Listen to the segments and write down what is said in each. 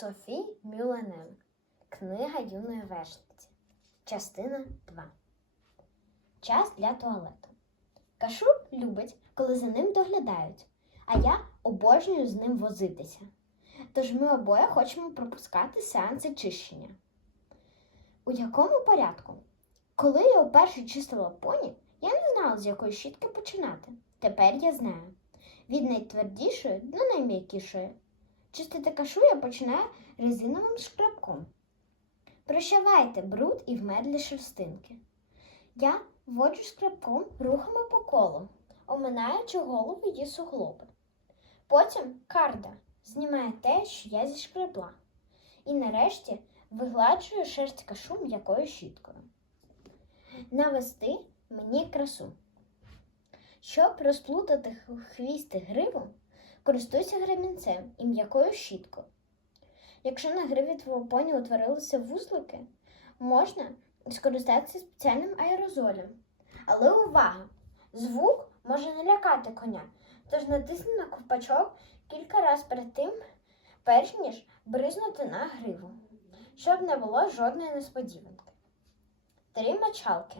Софі Мюленен. Книга юної вершниці. Частина 2. Час для туалету. Кашу любить, коли за ним доглядають, а я обожнюю з ним возитися. Тож ми обоє хочемо пропускати сеанси чищення. У якому порядку? Коли я вперше чистила поні, я не знала, з якої щітки починати. Тепер я знаю. Від найтвердішої до найм'якішої. Чистити кашу я починаю резиновим шкрабком. Прощавайте бруд і вмерлі шерстинки. Я вводжу шкрабком рухами по колу, оминаючи голову її суглоби. Потім карда знімає те, що я зішкребла. І нарешті вигладжую шерсть кашу м'якою щіткою. Навести мені красу. Щоб розплутати хвіст і гриву, користуйся гремінцем і м'якою щіткою. Якщо на гриві твого поні утворилися вузлики, можна скористатися спеціальним аерозолем. Але увага! Звук може не лякати коня, тож натисни на ковпачок кілька разів перед тим, перш ніж бризнути на гриву, щоб не було жодної несподіванки. Три мочалки.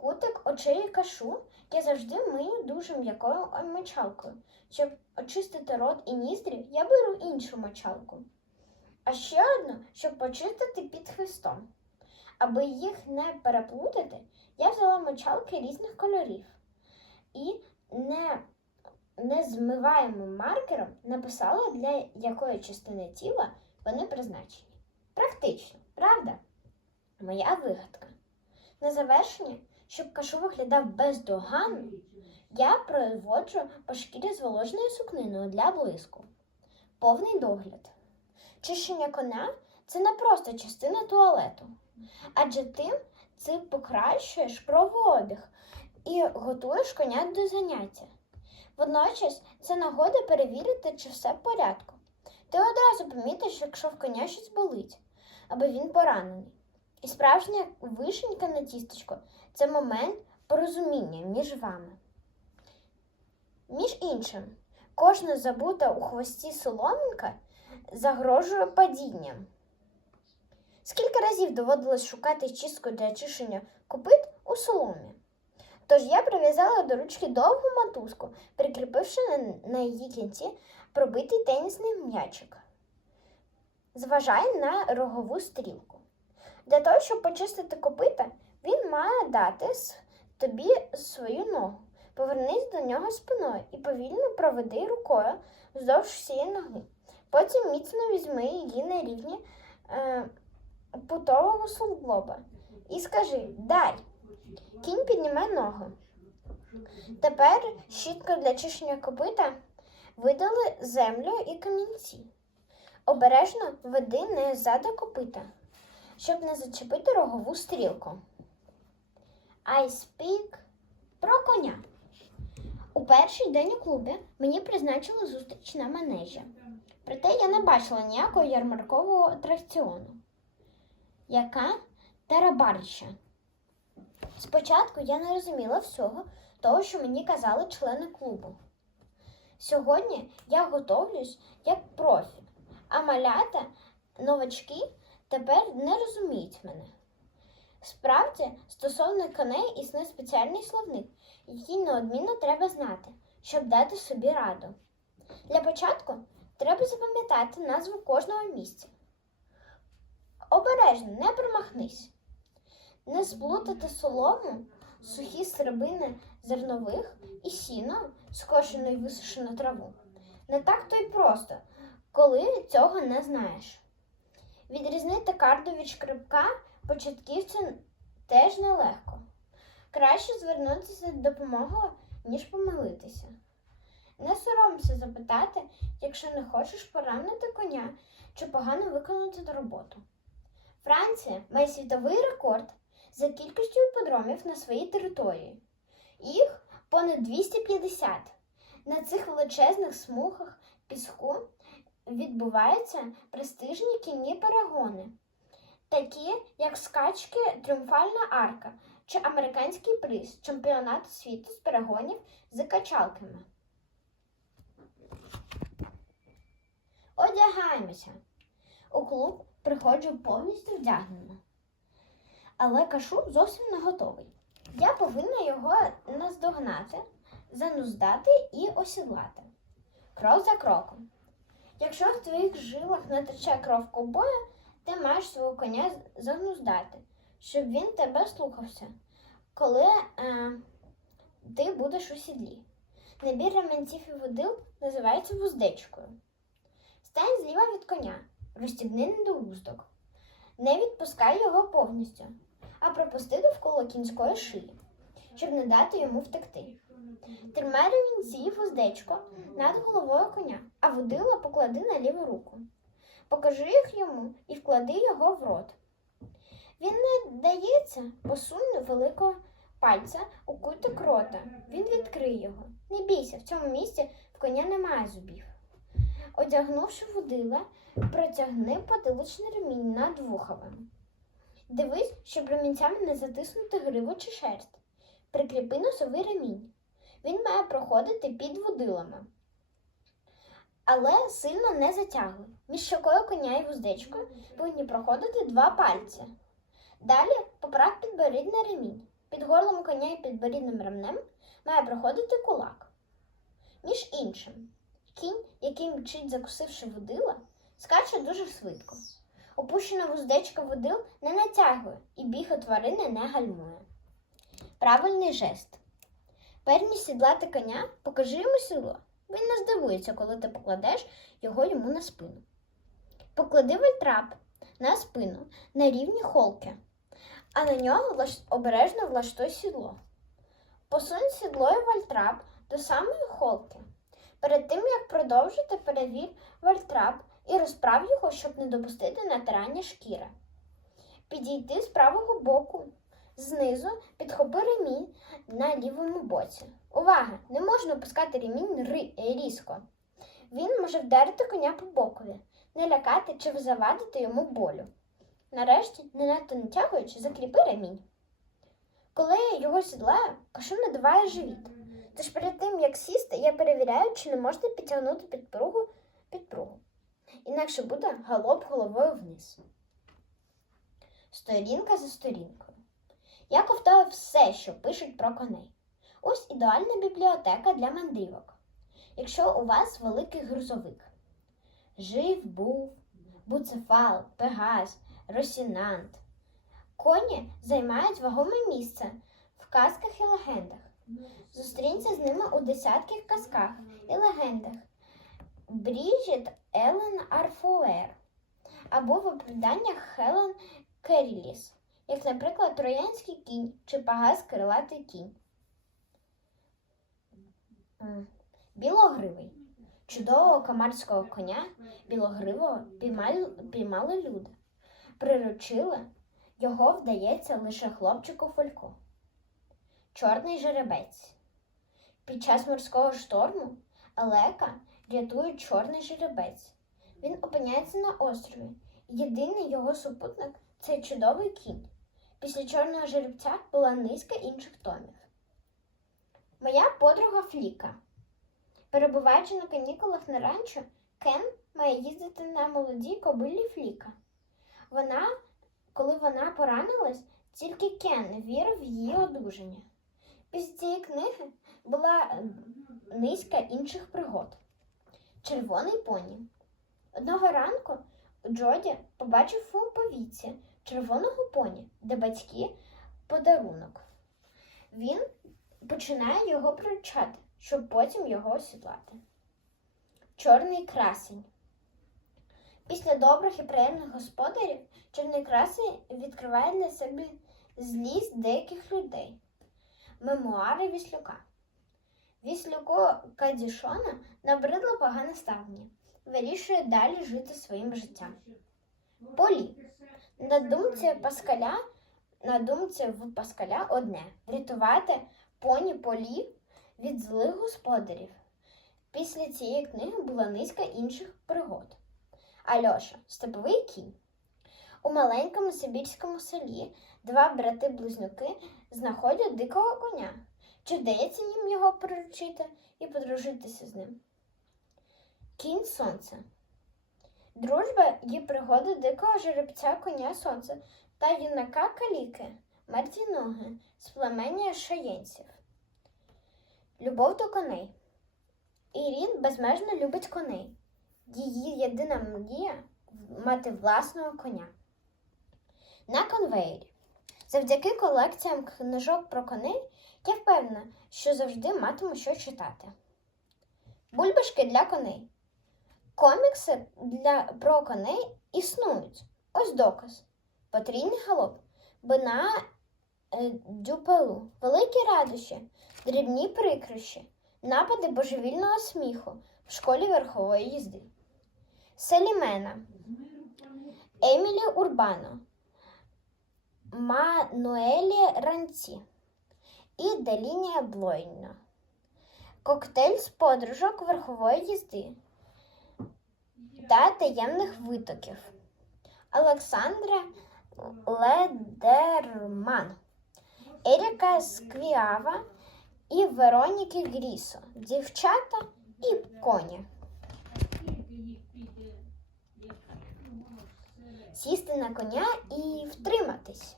Кутик очей і кашу я завжди мию дуже м'якою мочалкою. Щоб очистити рот і ніздрі, я беру іншу мочалку. А ще одну, щоб почистити під хвостом. Аби їх не переплутати, я взяла мочалки різних кольорів і не, незмиваємим маркером написала, для якої частини тіла вони призначені. Практично, правда? Моя вигадка. На завершення, щоб кашу виглядав бездоганно, я проводжу по шкірі зволоженою сукниною для блиску. Повний догляд. Чищення коня це не просто частина туалету, адже тим ти покращуєш кровообіг і готуєш коня до заняття. Водночас це нагода перевірити, чи все в порядку. Ти одразу помітиш, якщо в коня щось болить, або він поранений. І справжня вишенька на тістечко це момент порозуміння між вами. Між іншим, кожна забута у хвості соломинка загрожує падінням. Скільки разів доводилось шукати чистку для чищення копит у соломі? Тож я прив'язала до ручки довгу мотузку, прикріпивши на, її кінці пробитий тенісний м'ячик. Зважай на рогову стрілку. Для того, щоб почистити копита, він має дати тобі свою ногу. Повернись до нього спиною і повільно проведи рукою вздовж всієї ноги. Потім міцно візьми її на рівні е, путового суглоба і скажи дай. Кінь підніме ногу. Тепер щітка для чищення копита видали землю і камінці. Обережно веди не ззаду копита, щоб не зачепити рогову стрілку. I speak про коня. У перший день у клубі мені призначили зустріч на манежі. Проте я не бачила ніякого ярмаркового атракціону. Яка тарабарща. Спочатку я не розуміла всього того, що мені казали члени клубу. Сьогодні я готовлюсь як профі, а малята, новачки тепер не розуміють мене. Справді, стосовно коней існує спеціальний словник, який неодмінно треба знати, щоб дати собі раду. Для початку треба запам'ятати назву кожного місця. Обережно, не промахнись. Не сплутати солому, сухі сербини зернових і сіно, скошену і висушену траву. Не так то й просто, коли цього не знаєш. Відрізнити карду від шкребка початківцям теж нелегко. Краще звернутися до допомоги, ніж помилитися. Не соромся запитати, якщо не хочеш поранити коня чи погано виконати роботу. Франція має світовий рекорд за кількістю іпподромів на своїй території. Їх понад 250. На цих величезних смугах піску відбуваються престижні кінні перегони, такі як скачки Тріумфальна арка чи американський приз чемпіонату світу з перегонів з качалками. одягаємося. У клуб приходжу повністю вдягнена. Але кашу зовсім не готовий. Я повинна його наздогнати, зануздати і осідлати. Крок за кроком. Якщо в твоїх жилах не тече кров ковбоя, ти маєш свого коня зануздати, щоб він тебе слухався, коли е, ти будеш у сідлі. Набір ремінців і водил називається вуздечкою. Стань зліва від коня, розстібни недоуздок. Не відпускай його повністю, а пропусти довкола кінської шиї, щоб не дати йому втекти. Тримай ремінці вуздечко над головою коня, а водила поклади на ліву руку. Покажи їх йому і вклади його в рот. Він не дається, посунь великого пальця у кутик рота. Він відкриє його. Не бійся, в цьому місці в коня немає зубів. Одягнувши водила, протягни потиличний ремінь над вуховим. Дивись, щоб ремінцями не затиснути гриву чи шерсть. Прикріпи носовий ремінь. Він має проходити під водилами. Але сильно не затягуй. Між щокою коня і вуздечкою повинні проходити два пальці. Далі поправ підборідний ремінь. Під горлом коня і підборідним ремнем має проходити кулак. Між іншим, кінь, який мчить, закусивши водила, скаче дуже швидко. Опущена вуздечка водил не натягує і біг у тварини не гальмує. Правильний жест. Перш ніж сідлати коня, покажи йому сідло. Він не здивується, коли ти покладеш його йому на спину. Поклади вальтрап на спину на рівні холки, а на нього обережно влаштуй сідло. Посунь сідло і вальтрап до самої холки. Перед тим, як продовжити, перевір вальтрап і розправ його, щоб не допустити натирання шкіри. Підійти з правого боку. Знизу підхопи ремінь на лівому боці. Увага! Не можна опускати ремінь різко. Він може вдарити коня по бокові, не лякати чи завадити йому болю. Нарешті, не надто натягуючи, закріпи ремінь. Коли я його сідлаю, кашу надуває живіт. Тож перед тим, як сісти, я перевіряю, чи не можна підтягнути підпругу підпругу. Інакше буде галоп головою вниз. Сторінка за сторінкою. Я ковтаю все, що пишуть про коней. Ось ідеальна бібліотека для мандрівок. Якщо у вас великий грузовик. Жив був, буцефал, пегас, росінант. Коні займають вагоме місце в казках і легендах. Зустрінься з ними у десятках казках і легендах. Бріджит Елен Арфуер або в оповіданнях Хелен Керріліс, як, наприклад, Троянський кінь чи Пагас крилатий кінь. Білогривий. Чудового комарського коня білогривого піймали, люди. Приручили, його вдається лише хлопчику Фолько. Чорний жеребець. Під час морського шторму Елека рятує чорний жеребець. Він опиняється на острові. Єдиний його супутник це чудовий кінь. Після чорного жеребця була низка інших томів. Моя подруга Фліка. Перебуваючи на канікулах на ранчо, Кен має їздити на молодій кобилі Фліка. Вона, коли вона поранилась, тільки Кен вірив в її одужання. Після цієї книги була е, низка інших пригод. Червоний поні. Одного ранку Джоді побачив у повіці червоного поні, де батьки подарунок. Він починає його приручати, щоб потім його осідлати. Чорний красень. Після добрих і приємних господарів чорний красень відкриває для себе злість деяких людей. Мемуари Віслюка. Віслюку Кадішона набридло погане ставлення. Вирішує далі жити своїм життям. Полі. На думці Паскаля, на думці в Паскаля одне врятувати поні полі від злих господарів. Після цієї книги була низка інших пригод. Альоша степовий кінь. У маленькому сибірському селі два брати-близнюки знаходять дикого коня. Чи вдається їм його приручити і подружитися з ним? Кінь сонця. Дружба і пригоди дикого жеребця коня сонця та юнака каліки, мертві ноги з племені шаєнців. Любов до коней. Ірін безмежно любить коней. Її єдина мрія мати власного коня. На конвеєрі. Завдяки колекціям книжок про коней я впевнена, що завжди матиму що читати. Бульбашки для коней. Комікси для, про коней існують. Ось доказ. Потрійний галоп, бина е, дюпелу, великі радощі, дрібні прикрощі, напади божевільного сміху в школі верхової їзди. Селімена, Емілі Урбано, Мануелі Ранці і Делінія Блойна. Коктейль з подружок верхової їзди та таємних витоків. Олександра Ледерман, Еріка Сквіава і Вероніки Грісо. Дівчата і коні. Сісти на коня і втриматись.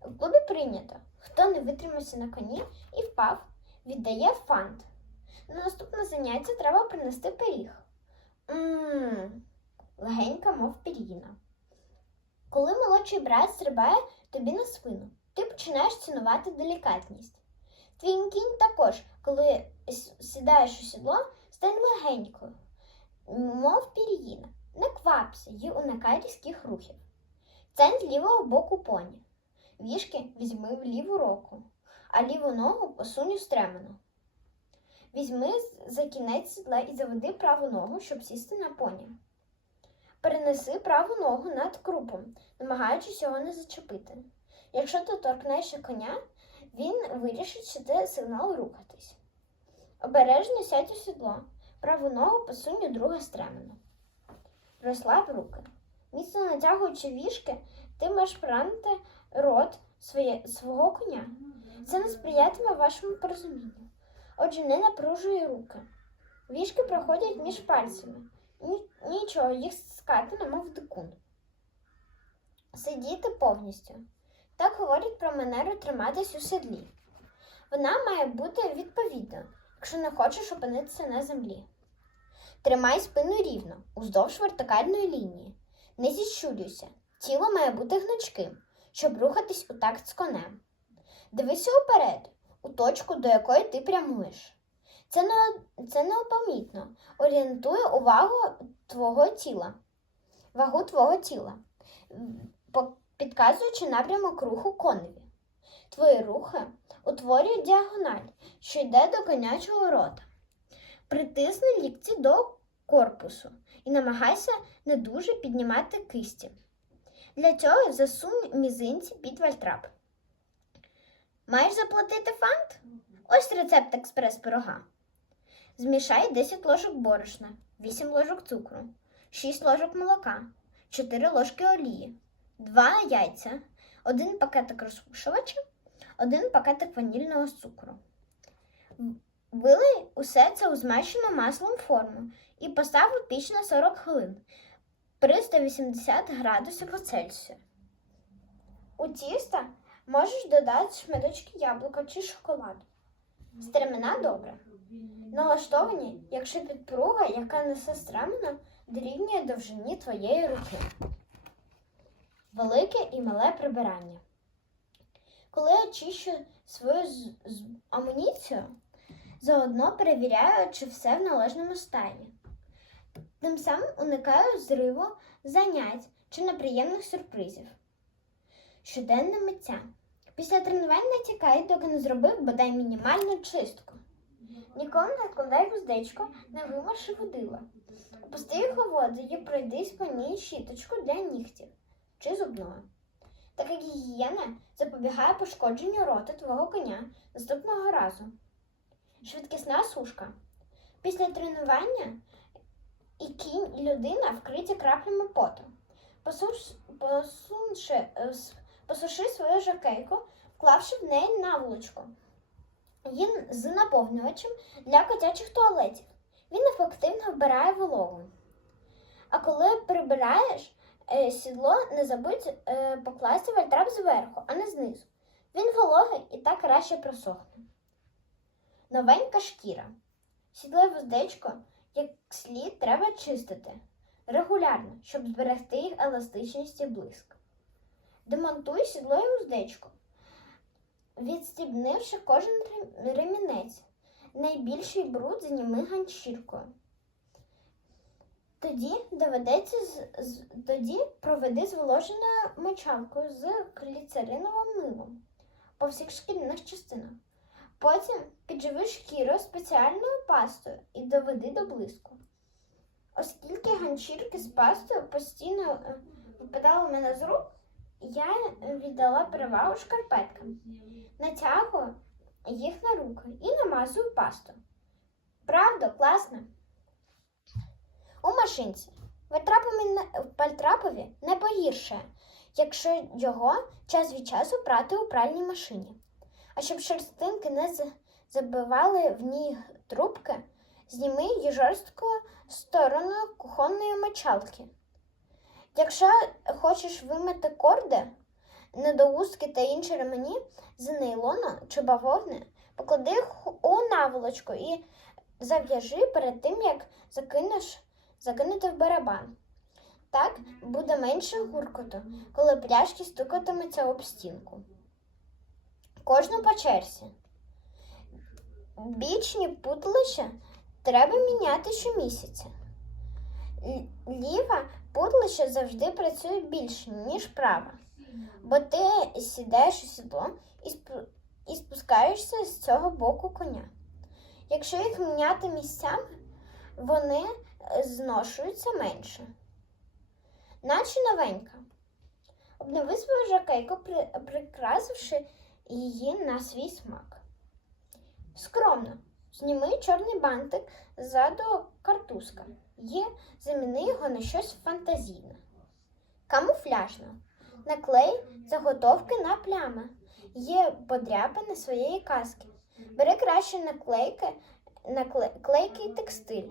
В клубі прийнято. Хто не витримався на коні і впав, віддає фант. На наступне заняття треба принести пиріг. Ммм, легенька, мов пір'їна. Коли молодший брат стрибає тобі на спину, ти починаєш цінувати делікатність. Твій кінь також, коли сідаєш у сідло, стань легенькою, мов пір'їна. Не квапся і уникай різких рухів. Цень з лівого боку поні. Вішки візьми в ліву руку, а ліву ногу посунь у стремено. Візьми за кінець сідла і заведи праву ногу, щоб сісти на поні. Перенеси праву ногу над крупом, намагаючись його не зачепити. Якщо ти торкнешся коня, він вирішить, що це сигнал рухатись. Обережно сядь у сідло, праву ногу посунь у друге стремено. Розслаб руки. Міцно натягуючи вішки, ти можеш поранити рот своє, свого коня. Це не сприятиме вашому порозумінню. Отже, не напружуй руки. Вішки проходять між пальцями. Нічого, їх стискати, немов дикун. Сидіти повністю. Так говорять про манеру триматись у седлі. Вона має бути відповідна, якщо не хочеш опинитися на землі. Тримай спину рівно, уздовж вертикальної лінії. Не зіщулюйся. Тіло має бути гнучким, щоб рухатись у такт з конем. Дивися уперед, у точку, до якої ти прямуєш. Це, не, це неопомітно. Орієнтує увагу твого тіла, вагу твого тіла, підказуючи напрямок руху коневі. Твої рухи утворюють діагональ, що йде до конячого рота. Притисни лікці до корпусу і намагайся не дуже піднімати кисті. Для цього засунь мізинці під вальтрап. Маєш заплатити фант? Ось рецепт експрес пирога. Змішай 10 ложок борошна, 8 ложок цукру, 6 ложок молока, 4 ложки олії, 2 яйця, 1 пакетик розпушувача, 1 пакетик ванільного цукру. Вилий усе це у змащену маслом форму і постав у піч на 40 хвилин при 180 градусів Цельсію. У тісто можеш додати шматочки яблука чи шоколаду. Стремена добре. Налаштовані, якщо підпруга, яка несе стремена, дорівнює довжині твоєї руки. Велике і мале прибирання. Коли я очищу свою амуніцію, заодно перевіряю, чи все в належному стані. Тим самим уникаю зриву, занять чи неприємних сюрпризів. Щоденне миття. Після тренувань не тікай, доки не зробив бодай мінімальну чистку. Ніколи не вкладай вуздечко на вимаші водила. Опусти їх у воду пройдись по ній щіточку для нігтів чи зубною. Така гігієна запобігає пошкодженню рота твого коня наступного разу. Швидкісна сушка. Після тренування і кінь, і людина вкриті краплями поту. Посунши, е, посуши свою жакейку, вклавши в неї наволочку. Він з наповнювачем для котячих туалетів. Він ефективно вбирає вологу. А коли прибираєш е, сідло, не забудь е, покласти вальтрап зверху, а не знизу. Він вологий і так краще просохне. Новенька шкіра. Сідло і вуздечко як слід треба чистити регулярно, щоб зберегти їх еластичність і блиск. Демонтуй сідло і вуздечко, відстібнивши кожен ремінець. Найбільший бруд зніми ганчіркою. Тоді доведеться тоді проведи зволоженою мочалкою з гліцериновим милом по всіх шкіряних частинах. Потім підживи шкіру спеціальною пастою і доведи до блиску. Оскільки ганчірки з пастою постійно е, випадали мене з рук, я е, віддала перевагу шкарпеткам. Натягую їх на руки і намазую пасту. Правда, класно. У машинці вальтрапові не- погіршає, якщо його час від часу прати у пральній машині. А щоб шерстинки не забивали в ній трубки, зніми її жорсткою стороною кухонної мочалки. Якщо хочеш вимити корди, недоустки та інші ремені з нейлону чи бавовни, поклади їх у наволочку і зав'яжи перед тим, як закинеш, закинути в барабан. Так буде менше гуркоту, коли пляшки стукатимуться об стінку. Кожну по черзі. Бічні путлища треба міняти щомісяця. Ліва путлище завжди працює більше, ніж права, бо ти сідаєш у сідло і, спу- і спускаєшся з цього боку коня. Якщо їх міняти місцями, вони е, зношуються менше. Наче новенька. Обнови свою жакейку, при- прикрасивши її на свій смак. Скромно. Зніми чорний бантик ззаду картузка і заміни його на щось фантазійне. Камуфляжно. Наклей заготовки на плями. Є подряпини своєї каски. Бери краще наклейки, накле- клейкий текстиль.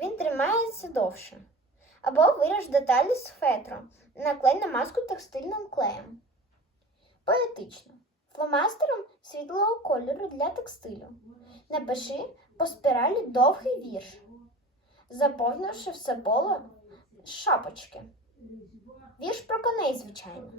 Він тримається довше. Або виріж деталі з фетром. Наклей на маску текстильним клеєм. Поетично. Фломастером світлого кольору для текстилю. Напиши по спіралі довгий вірш, заповнивши все поле шапочки. Вірш про коней, звичайно.